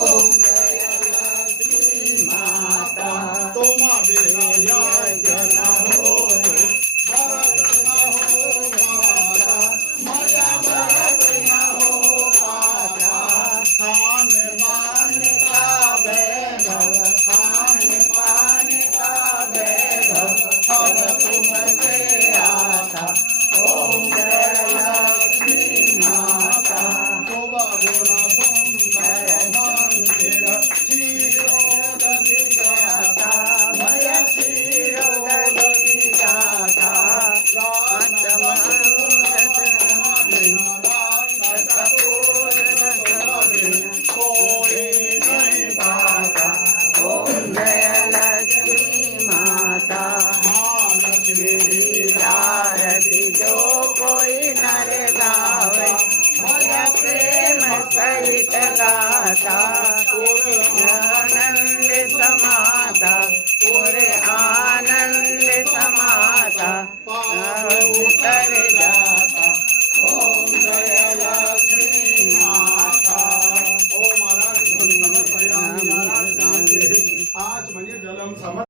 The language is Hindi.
ओम जयलक्ष्मी माता तोमा बेया जन होय भरत न हो माता माया भरत न हो पाता खान पान का वैभव खान पान का वैभव हर तुमसे आता ओम जयलक्ष्मी माता तोबा गुण सुंदर मंदिर क्षीरोदधि जाता भय क्षीरोदधि जाता कोई नहीं पाता ओम जयलक्ष्मी माता महालक्ष्मी आरती जो कोई नर गावे भय प्रेम सहित गाता आनंद समाता पूरे आनंद समाता उतर जाता ओम जयलक्ष्मी माता ओम महाराज आज म्हणजे जलम समर्थ